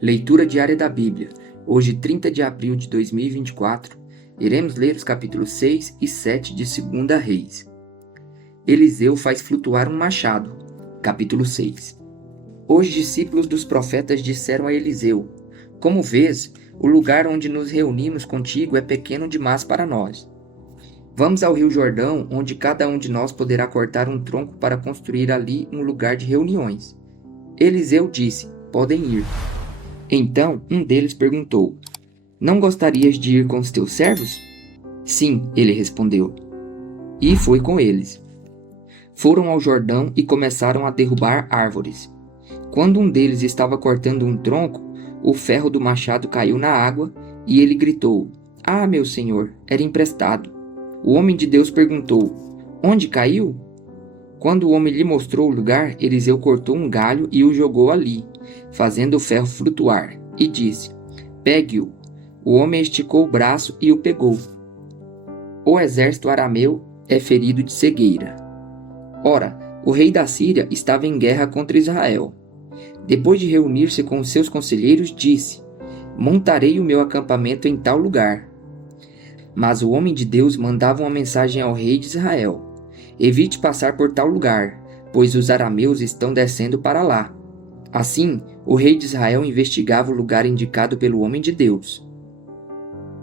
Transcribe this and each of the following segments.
Leitura diária da Bíblia. Hoje, 30 de abril de 2024, iremos ler os capítulos 6 e 7 de 2 Reis. Eliseu faz flutuar um machado. Capítulo 6. Os discípulos dos profetas disseram a Eliseu: Como vês, o lugar onde nos reunimos contigo é pequeno demais para nós. Vamos ao rio Jordão, onde cada um de nós poderá cortar um tronco para construir ali um lugar de reuniões. Eliseu disse: Podem ir. Então um deles perguntou: Não gostarias de ir com os teus servos? Sim, ele respondeu. E foi com eles. Foram ao Jordão e começaram a derrubar árvores. Quando um deles estava cortando um tronco, o ferro do machado caiu na água e ele gritou: Ah, meu senhor, era emprestado. O homem de Deus perguntou: Onde caiu? Quando o homem lhe mostrou o lugar, Eliseu cortou um galho e o jogou ali, fazendo o ferro flutuar, e disse: Pegue-o. O homem esticou o braço e o pegou. O exército arameu é ferido de cegueira. Ora, o rei da Síria estava em guerra contra Israel. Depois de reunir-se com os seus conselheiros, disse: Montarei o meu acampamento em tal lugar. Mas o homem de Deus mandava uma mensagem ao rei de Israel: Evite passar por tal lugar, pois os arameus estão descendo para lá. Assim, o rei de Israel investigava o lugar indicado pelo homem de Deus.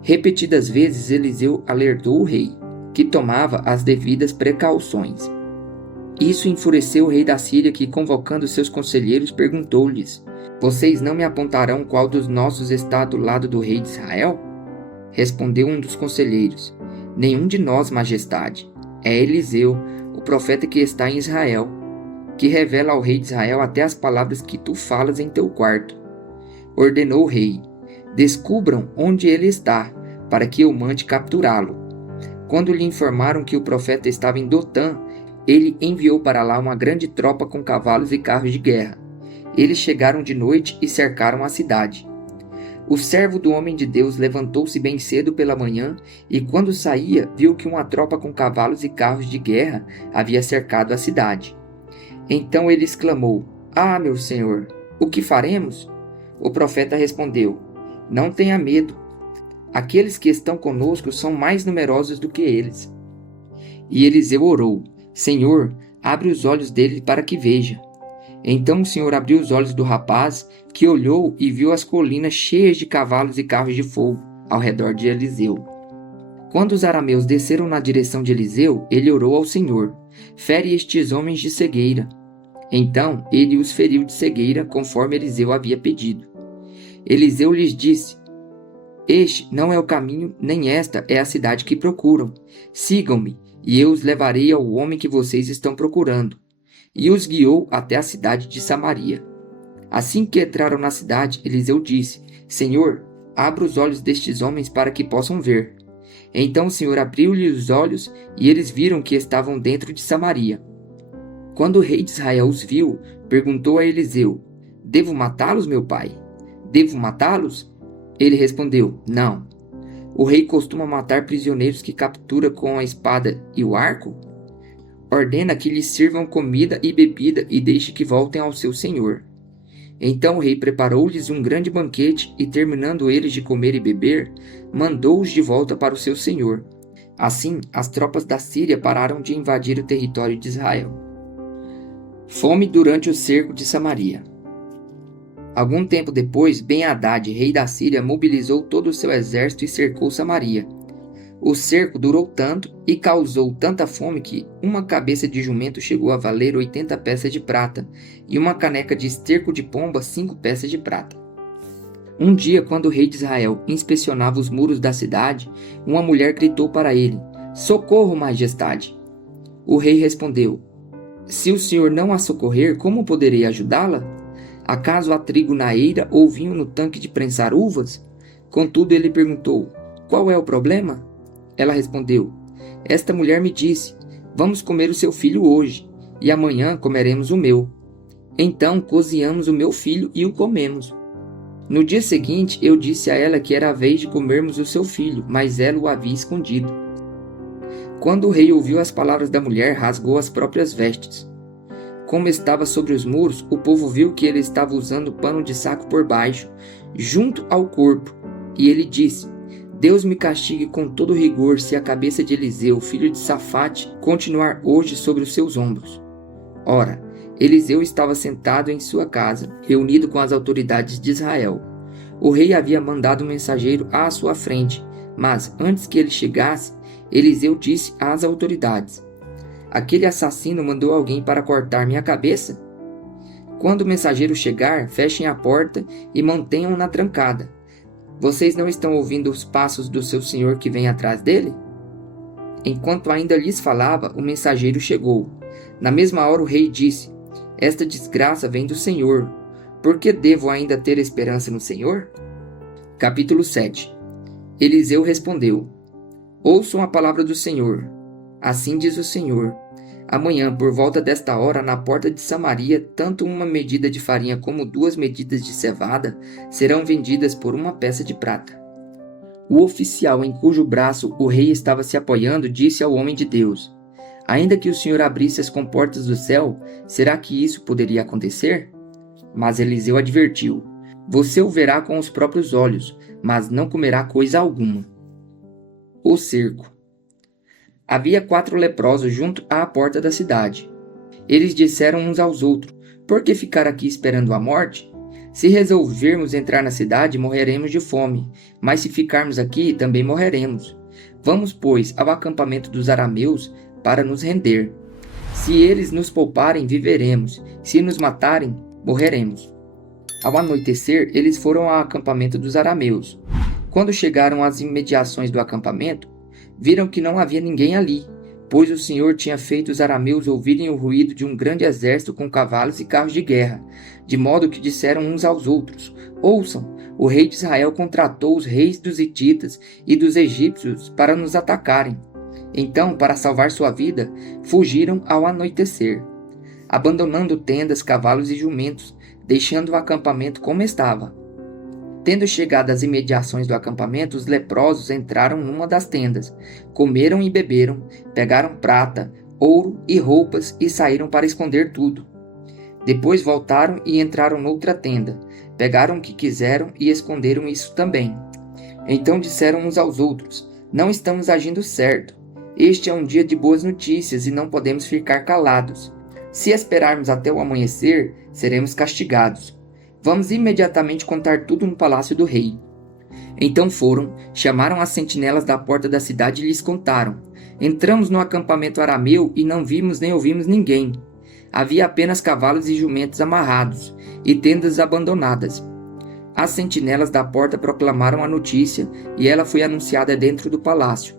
Repetidas vezes Eliseu alertou o rei, que tomava as devidas precauções. Isso enfureceu o rei da Síria, que, convocando seus conselheiros, perguntou-lhes: Vocês não me apontarão qual dos nossos está do lado do rei de Israel? Respondeu um dos conselheiros: Nenhum de nós, majestade. É Eliseu, o profeta que está em Israel, que revela ao rei de Israel até as palavras que tu falas em teu quarto. Ordenou o rei: Descubram onde ele está, para que eu mande capturá-lo. Quando lhe informaram que o profeta estava em Dotã, ele enviou para lá uma grande tropa com cavalos e carros de guerra. Eles chegaram de noite e cercaram a cidade. O servo do homem de Deus levantou-se bem cedo pela manhã e, quando saía, viu que uma tropa com cavalos e carros de guerra havia cercado a cidade. Então ele exclamou: Ah, meu senhor, o que faremos? O profeta respondeu: Não tenha medo. Aqueles que estão conosco são mais numerosos do que eles. E Eliseu orou: Senhor, abre os olhos dele para que veja. Então o Senhor abriu os olhos do rapaz, que olhou e viu as colinas cheias de cavalos e carros de fogo ao redor de Eliseu. Quando os arameus desceram na direção de Eliseu, ele orou ao Senhor: Fere estes homens de cegueira. Então ele os feriu de cegueira, conforme Eliseu havia pedido. Eliseu lhes disse: Este não é o caminho, nem esta é a cidade que procuram. Sigam-me, e eu os levarei ao homem que vocês estão procurando. E os guiou até a cidade de Samaria. Assim que entraram na cidade, Eliseu disse: Senhor, abra os olhos destes homens para que possam ver. Então o Senhor abriu-lhe os olhos, e eles viram que estavam dentro de Samaria. Quando o rei de Israel os viu, perguntou a Eliseu: Devo matá-los, meu pai? Devo matá-los? Ele respondeu: Não. O rei costuma matar prisioneiros que captura com a espada e o arco? Ordena que lhes sirvam comida e bebida e deixe que voltem ao seu senhor. Então o rei preparou-lhes um grande banquete e, terminando eles de comer e beber, mandou-os de volta para o seu senhor. Assim, as tropas da Síria pararam de invadir o território de Israel. Fome durante o cerco de Samaria. Algum tempo depois, Ben-Hadad, rei da Síria, mobilizou todo o seu exército e cercou Samaria. O cerco durou tanto e causou tanta fome que uma cabeça de jumento chegou a valer 80 peças de prata e uma caneca de esterco de pomba 5 peças de prata. Um dia, quando o rei de Israel inspecionava os muros da cidade, uma mulher gritou para ele: Socorro, majestade! O rei respondeu: Se o senhor não a socorrer, como poderei ajudá-la? Acaso há trigo na eira ou vinho no tanque de prensar uvas? Contudo, ele perguntou: Qual é o problema? Ela respondeu: Esta mulher me disse: Vamos comer o seu filho hoje, e amanhã comeremos o meu. Então cozinhamos o meu filho e o comemos. No dia seguinte, eu disse a ela que era a vez de comermos o seu filho, mas ela o havia escondido. Quando o rei ouviu as palavras da mulher, rasgou as próprias vestes. Como estava sobre os muros, o povo viu que ele estava usando pano de saco por baixo, junto ao corpo, e ele disse: Deus me castigue com todo rigor se a cabeça de Eliseu, filho de Safate, continuar hoje sobre os seus ombros. Ora, Eliseu estava sentado em sua casa, reunido com as autoridades de Israel. O rei havia mandado um mensageiro à sua frente, mas antes que ele chegasse, Eliseu disse às autoridades: Aquele assassino mandou alguém para cortar minha cabeça? Quando o mensageiro chegar, fechem a porta e mantenham-na trancada. Vocês não estão ouvindo os passos do seu senhor que vem atrás dele? Enquanto ainda lhes falava, o mensageiro chegou. Na mesma hora o rei disse: Esta desgraça vem do Senhor. Por que devo ainda ter esperança no Senhor? Capítulo 7. Eliseu respondeu: Ouçam a palavra do Senhor. Assim diz o Senhor: Amanhã, por volta desta hora, na porta de Samaria, tanto uma medida de farinha como 2 medidas de cevada serão vendidas por uma peça de prata. O oficial em cujo braço o rei estava se apoiando disse ao homem de Deus: Ainda que o Senhor abrisse as comportas do céu, será que isso poderia acontecer? Mas Eliseu advertiu: Você o verá com os próprios olhos, mas não comerá coisa alguma. O cerco. Havia 4 leprosos junto à porta da cidade. Eles disseram uns aos outros: Por que ficar aqui esperando a morte? Se resolvermos entrar na cidade, morreremos de fome, mas se ficarmos aqui, também morreremos. Vamos, pois, ao acampamento dos arameus para nos render. Se eles nos pouparem, viveremos. Se nos matarem, morreremos. Ao anoitecer, eles foram ao acampamento dos arameus. Quando chegaram às imediações do acampamento, viram que não havia ninguém ali, pois o Senhor tinha feito os arameus ouvirem o ruído de um grande exército com cavalos e carros de guerra, de modo que disseram uns aos outros: Ouçam, o rei de Israel contratou os reis dos hititas e dos egípcios para nos atacarem. Então, para salvar sua vida, fugiram ao anoitecer, abandonando tendas, cavalos e jumentos, deixando o acampamento como estava. Tendo chegado às imediações do acampamento, os leprosos entraram numa das tendas, comeram e beberam, pegaram prata, ouro e roupas e saíram para esconder tudo. Depois voltaram e entraram noutra tenda, pegaram o que quiseram e esconderam isso também. Então disseram uns aos outros: Não estamos agindo certo. Este é um dia de boas notícias e não podemos ficar calados. Se esperarmos até o amanhecer, seremos castigados. Vamos imediatamente contar tudo no palácio do rei. Então foram, chamaram as sentinelas da porta da cidade e lhes contaram: Entramos no acampamento arameu e não vimos nem ouvimos ninguém. Havia apenas cavalos e jumentos amarrados, e tendas abandonadas. As sentinelas da porta proclamaram a notícia, e ela foi anunciada dentro do palácio.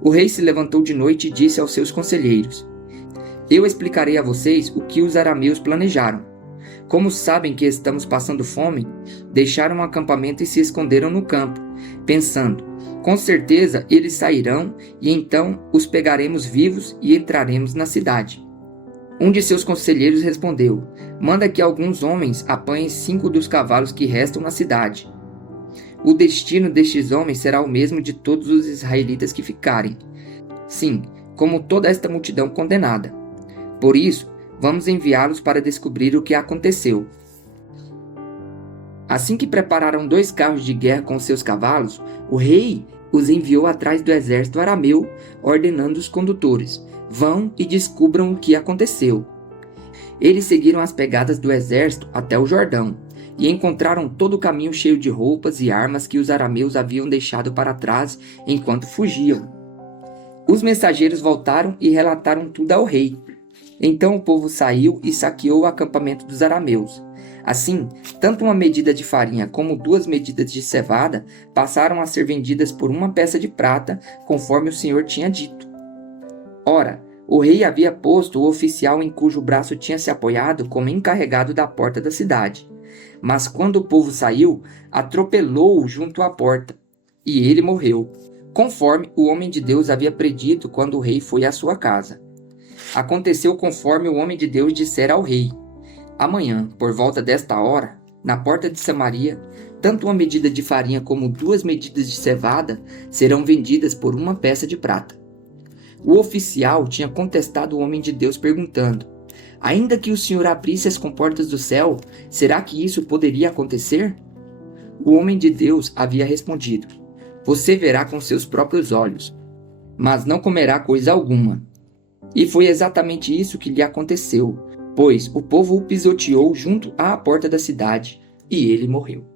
O rei se levantou de noite e disse aos seus conselheiros: Eu explicarei a vocês o que os arameus planejaram. Como sabem que estamos passando fome, deixaram o acampamento e se esconderam no campo, pensando: com certeza eles sairão e então os pegaremos vivos e entraremos na cidade. Um de seus conselheiros respondeu: Manda que alguns homens apanhem 5 dos cavalos que restam na cidade. O destino destes homens será o mesmo de todos os israelitas que ficarem. Sim, como toda esta multidão condenada. Por isso, vamos enviá-los para descobrir o que aconteceu. Assim que prepararam 2 carros de guerra com seus cavalos, o rei os enviou atrás do exército arameu, ordenando os condutores: Vão e descubram o que aconteceu. Eles seguiram as pegadas do exército até o Jordão, e encontraram todo o caminho cheio de roupas e armas que os arameus haviam deixado para trás enquanto fugiam. Os mensageiros voltaram e relataram tudo ao rei. Então o povo saiu e saqueou o acampamento dos arameus. Assim, tanto uma medida de farinha como 2 medidas de cevada passaram a ser vendidas por uma peça de prata, conforme o Senhor tinha dito. Ora, o rei havia posto o oficial em cujo braço tinha se apoiado como encarregado da porta da cidade. Mas quando o povo saiu, atropelou-o junto à porta, e ele morreu, conforme o homem de Deus havia predito quando o rei foi à sua casa. Aconteceu conforme o homem de Deus dissera ao rei: Amanhã, por volta desta hora, na porta de Samaria, tanto uma medida de farinha como 2 medidas de cevada serão vendidas por uma peça de prata. O oficial tinha contestado o homem de Deus perguntando: Ainda que o Senhor abrisse as comportas do céu, será que isso poderia acontecer? O homem de Deus havia respondido: Você verá com seus próprios olhos, mas não comerá coisa alguma. E foi exatamente isso que lhe aconteceu, pois o povo o pisoteou junto à porta da cidade, e ele morreu.